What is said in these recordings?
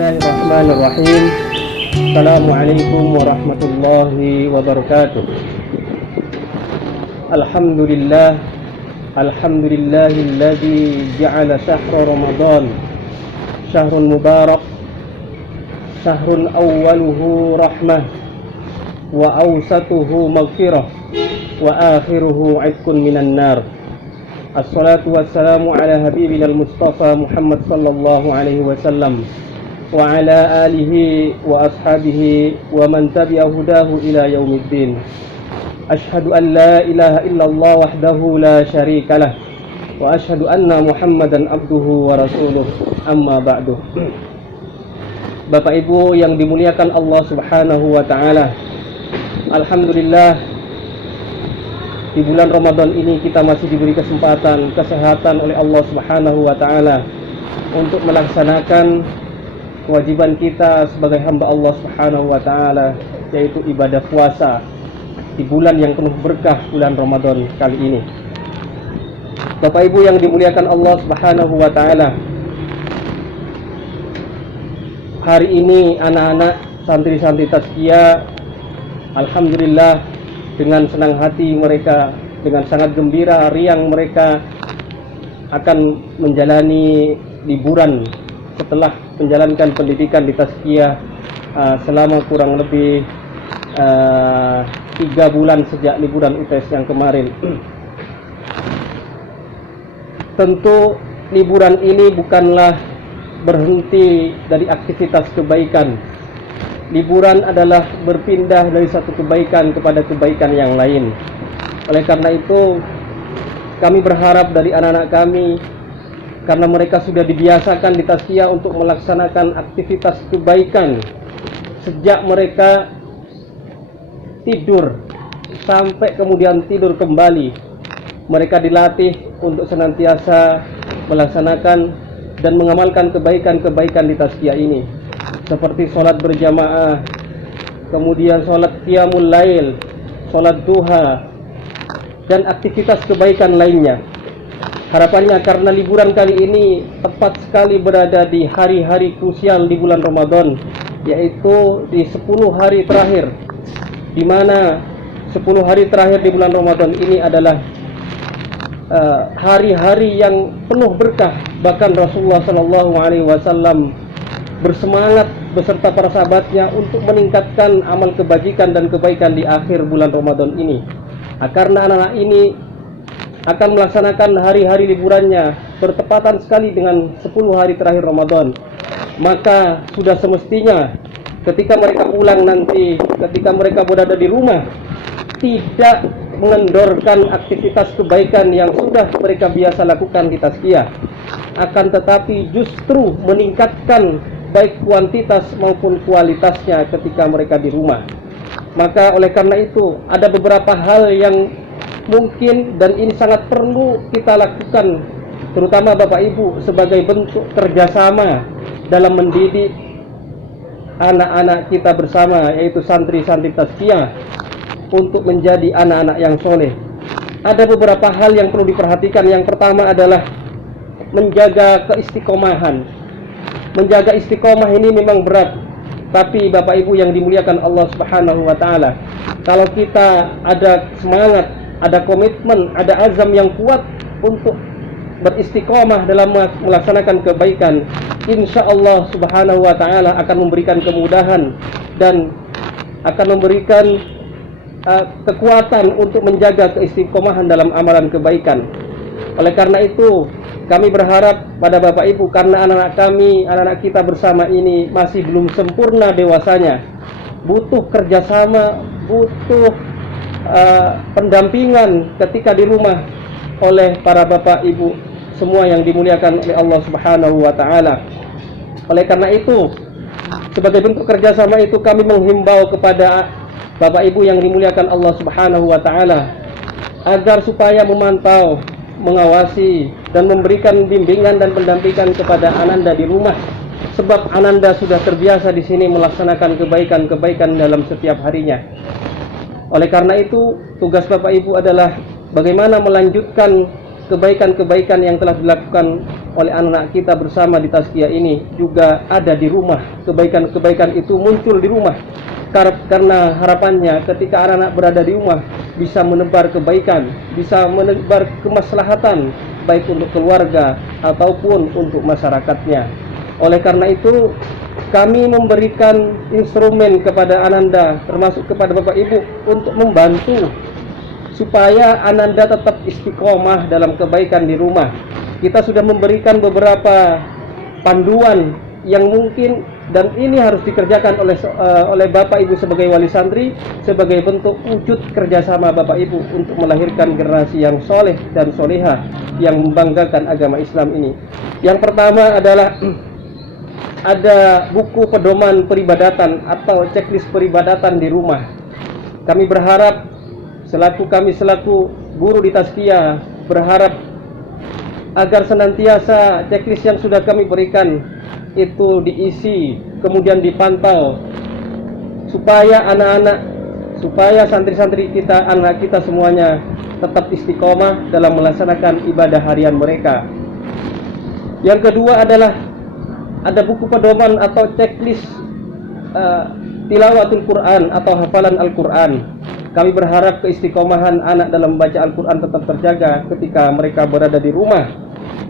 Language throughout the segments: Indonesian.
Bismillahirrahmanirrahim. Assalamualaikum warahmatullahi wabarakatuh. Alhamdulillahilladzi ja'ala syahra Ramadan syahrun mubarak, syahrun awwaluhu rahmah wa awsatuhu maghfirah wa akhiruhu 'itqun minan nar. Assalatu wassalamu ala habibil mustafa Muhammad sallallahu alaihi wasallam wa ala alihi wa ashabihi wa man tabi'a hudahu ila yaumiddin. Asyhadu an la ilaha illallah wahdahu la syarikalah wa asyhadu anna Muhammadan abduhu wa rasuluh. Amma ba'du. Bapak Ibu yang dimuliakan Allah Subhanahu wa taala, alhamdulillah di bulan Ramadan ini kita masih diberi kesehatan oleh Allah Subhanahu wa taala untuk melaksanakan kewajiban kita sebagai hamba Allah Subhanahu wa taala, yaitu ibadah puasa di bulan yang penuh berkah, bulan Ramadan kali ini. Bapak Ibu yang dimuliakan Allah Subhanahu wa taala, hari ini anak-anak santri-santri Tazkiyah alhamdulillah dengan senang hati mereka, dengan sangat gembira, riang mereka akan menjalani liburan setelah menjalankan pendidikan di Tazkiyah selama kurang lebih 3 bulan sejak liburan UTS yang kemarin. Tentu liburan ini bukanlah berhenti dari aktivitas kebaikan. Liburan adalah berpindah dari satu kebaikan kepada kebaikan yang lain. Oleh karena itu, kami berharap dari anak-anak kami, karena mereka sudah dibiasakan di Tazkiyah untuk melaksanakan aktivitas kebaikan sejak mereka tidur sampai kemudian tidur kembali. Mereka dilatih untuk senantiasa melaksanakan dan mengamalkan kebaikan-kebaikan di Tazkiyah ini, seperti sholat berjamaah, kemudian sholat qiyamul lail, sholat duha, dan aktivitas kebaikan lainnya. Harapannya karena liburan kali ini tepat sekali berada di hari-hari krusial di bulan Ramadan, yaitu di 10 hari terakhir, di mana 10 hari terakhir di bulan Ramadan ini adalah hari-hari yang penuh berkah. Bahkan Rasulullah Shallallahu Alaihi Wasallam bersemangat beserta para sahabatnya untuk meningkatkan amal kebajikan dan kebaikan di akhir bulan Ramadan ini. Karena anak-anak ini akan melaksanakan hari-hari liburannya bertepatan sekali dengan 10 hari terakhir Ramadan, maka sudah semestinya ketika mereka pulang nanti, ketika mereka berada di rumah, tidak mengendorkan aktivitas kebaikan yang sudah mereka biasa lakukan di Tazkiyah, akan tetapi justru meningkatkan baik kuantitas maupun kualitasnya ketika mereka di rumah. Maka oleh karena itu ada beberapa hal yang mungkin dan ini sangat perlu kita lakukan, terutama Bapak Ibu, sebagai bentuk kerjasama dalam mendidik anak-anak kita bersama, yaitu santri-santri Tazkiyah, untuk menjadi anak-anak yang soleh. Ada beberapa hal yang perlu diperhatikan. Yang pertama adalah menjaga keistiqomahan. Menjaga istiqomah ini memang berat, tapi Bapak Ibu yang dimuliakan Allah Subhanahu wa taala, kalau kita ada semangat, ada komitmen, ada azam yang kuat untuk beristiqomah dalam melaksanakan kebaikan, insya Allah Subhanahu wa ta'ala akan memberikan kemudahan dan akan memberikan kekuatan untuk menjaga keistiqomahan dalam amalan kebaikan. Oleh karena itu kami berharap pada Bapak Ibu, karena anak-anak kami, anak-anak kita bersama ini masih belum sempurna dewasanya, butuh kerjasama, butuh pendampingan ketika di rumah oleh para Bapak Ibu semua yang dimuliakan oleh Allah Subhanahu wa ta'ala. Oleh karena itu, sebagai bentuk kerjasama itu, kami menghimbau kepada Bapak Ibu yang dimuliakan Allah Subhanahu wa ta'ala agar supaya memantau, mengawasi, dan memberikan bimbingan dan pendampingan kepada Ananda di rumah, sebab Ananda sudah terbiasa di sini melaksanakan kebaikan-kebaikan dalam setiap harinya. Oleh karena itu, tugas Bapak Ibu adalah bagaimana melanjutkan kebaikan-kebaikan yang telah dilakukan oleh anak-anak kita bersama di tazkiyah ini juga ada di rumah. Kebaikan-kebaikan itu muncul di rumah karena harapannya ketika anak-anak berada di rumah bisa menebar kebaikan, bisa menebar kemaslahatan baik untuk keluarga ataupun untuk masyarakatnya. Oleh karena itu kami memberikan instrumen kepada Ananda, termasuk kepada Bapak Ibu, untuk membantu supaya Ananda tetap istiqomah dalam kebaikan di rumah. Kita sudah memberikan beberapa panduan yang mungkin, dan ini harus dikerjakan oleh Bapak Ibu sebagai wali santri, sebagai bentuk wujud kerjasama Bapak Ibu untuk melahirkan generasi yang soleh dan solehah yang membanggakan agama Islam ini. Yang pertama adalah ada buku pedoman peribadatan atau checklist peribadatan di rumah. Kami berharap kami selaku guru di tazkiyah berharap agar senantiasa checklist yang sudah kami berikan itu diisi, kemudian dipantau supaya supaya santri-santri kita, anak kita semuanya tetap istiqomah dalam melaksanakan ibadah harian mereka. Yang kedua adalah ada buku pedoman atau checklist tilawatul Quran atau hafalan Al-Quran. Kami berharap keistiqomahan anak dalam membaca Al-Quran tetap terjaga ketika mereka berada di rumah,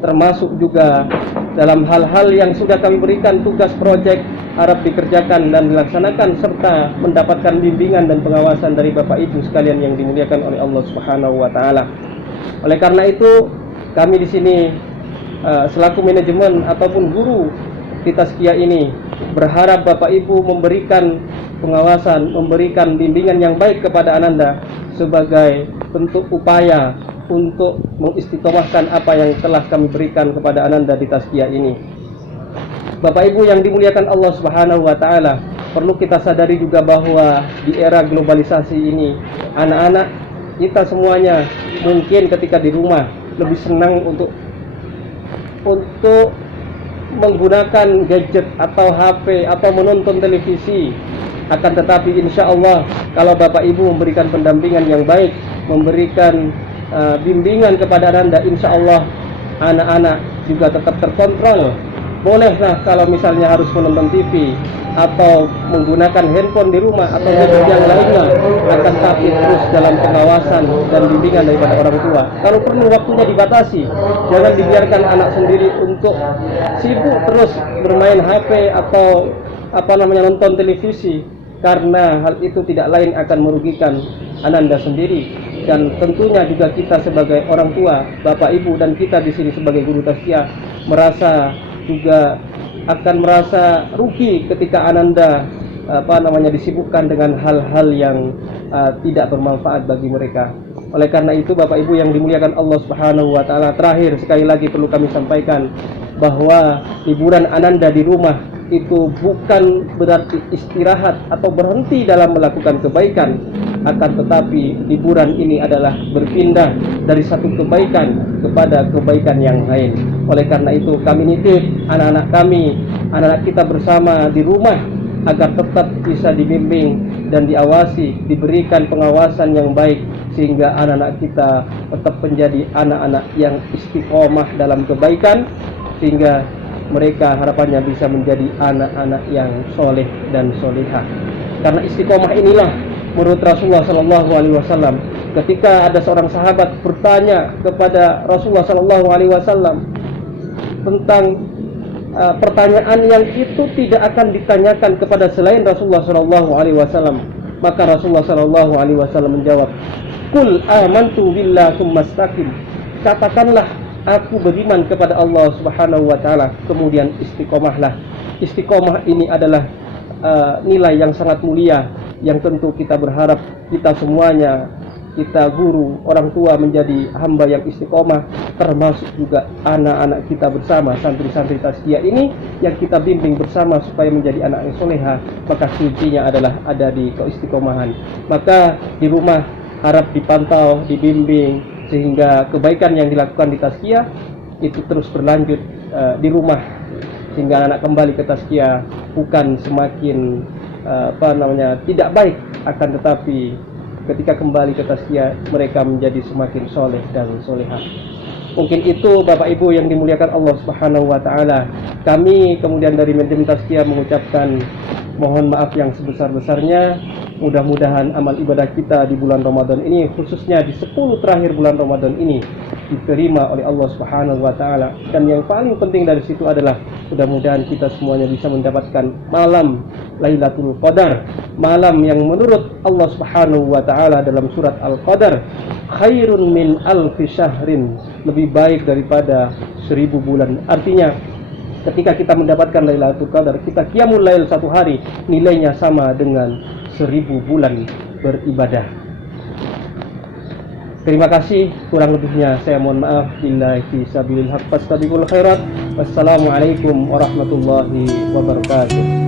termasuk juga dalam hal-hal yang sudah kami berikan tugas proyek harap dikerjakan dan dilaksanakan, serta mendapatkan bimbingan dan pengawasan dari Bapak Ibu sekalian yang dimuliakan oleh Allah Subhanahu wa taala. Oleh karena itu, kami di sini selaku manajemen ataupun guru di tazkiyah ini berharap Bapak Ibu memberikan pengawasan, memberikan bimbingan yang baik kepada Ananda sebagai bentuk upaya untuk mengistiqomahkan apa yang telah kami berikan kepada Ananda di tazkiyah ini. Bapak Ibu yang dimuliakan Allah Subhanahu wa taala, perlu kita sadari juga bahwa di era globalisasi ini, anak-anak kita semuanya mungkin ketika di rumah lebih senang untuk menggunakan gadget atau HP atau menonton televisi. Akan tetapi insya Allah kalau Bapak Ibu memberikan pendampingan yang baik, memberikan bimbingan kepada Anda, insya Allah anak-anak juga tetap terkontrol. Bolehlah kalau misalnya harus menonton TV atau menggunakan handphone di rumah atau gadget yang lainnya, akan tetapi terus dalam pengawasan dan bimbingan daripada orang tua. Kalau perlu waktunya dibatasi, jangan dibiarkan anak sendiri untuk sibuk terus bermain HP atau nonton televisi, karena hal itu tidak lain akan merugikan Ananda sendiri, dan tentunya juga kita sebagai orang tua, Bapak Ibu, dan kita di sini sebagai guru tazkiyah akan merasa rugi ketika Ananda disibukkan dengan hal-hal yang tidak bermanfaat bagi mereka. Oleh karena itu, Bapak Ibu yang dimuliakan Allah Subhanahu wa taala, terakhir sekali lagi perlu kami sampaikan bahwa hiburan Ananda di rumah itu bukan berarti istirahat atau berhenti dalam melakukan kebaikan, akan tetapi hiburan ini adalah berpindah dari satu kebaikan kepada kebaikan yang lain. Oleh karena itu, kami nitip anak-anak kita bersama di rumah agar tetap bisa dibimbing dan diawasi, diberikan pengawasan yang baik, sehingga anak-anak kita tetap menjadi anak-anak yang istiqomah dalam kebaikan, sehingga mereka harapannya bisa menjadi anak-anak yang soleh dan solehah. Karena istiqomah inilah menurut Rasulullah SAW, ketika ada seorang sahabat bertanya kepada Rasulullah SAW tentang pertanyaan yang itu tidak akan ditanyakan kepada selain Rasulullah SAW, maka Rasulullah SAW menjawab, "Qul amantu billahi tsumma istaqim." Katakanlah, aku beriman kepada Allah Subhanahu wa taala, kemudian istiqomahlah. Istiqomah ini adalah nilai yang sangat mulia, yang tentu kita berharap kita semuanya, kita guru, orang tua menjadi hamba yang istiqomah, termasuk juga anak-anak kita bersama, santri-santri tazkiyah ini yang kita bimbing bersama supaya menjadi anak yang soleha. Maka kuncinya adalah ada di keistiqomahan. Maka di rumah harap dipantau, dibimbing, sehingga kebaikan yang dilakukan di tazkiyah itu terus berlanjut di rumah, sehingga anak kembali ke tazkiyah bukan semakin tidak baik, akan tetapi ketika kembali ke tazkiyah mereka menjadi semakin soleh dan solehah. Mungkin itu Bapak Ibu yang dimuliakan Allah Subhanahu wa taala. Kami kemudian dari manajemen Tazkiyah mengucapkan mohon maaf yang sebesar-besarnya. Mudah-mudahan amal ibadah kita di bulan Ramadan ini, khususnya di 10 terakhir bulan Ramadan ini, diterima oleh Allah Subhanahu wa taala. Dan yang paling penting dari situ adalah mudah-mudahan kita semuanya bisa mendapatkan malam Lailatul Qadar, malam yang menurut Allah Subhanahu wa taala dalam surat Al-Qadar, khairun min alfi syahrin, lebih baik daripada 1000 bulan. Artinya ketika kita mendapatkan Lailatul Qadar, kita qiyamul lail satu hari, nilainya sama dengan 1000 bulan beribadah. Terima kasih, kurang lebihnya saya mohon maaf. Billahi fi sabilil haq fastabiqul khairat. Wassalamualaikum warahmatullahi wabarakatuh.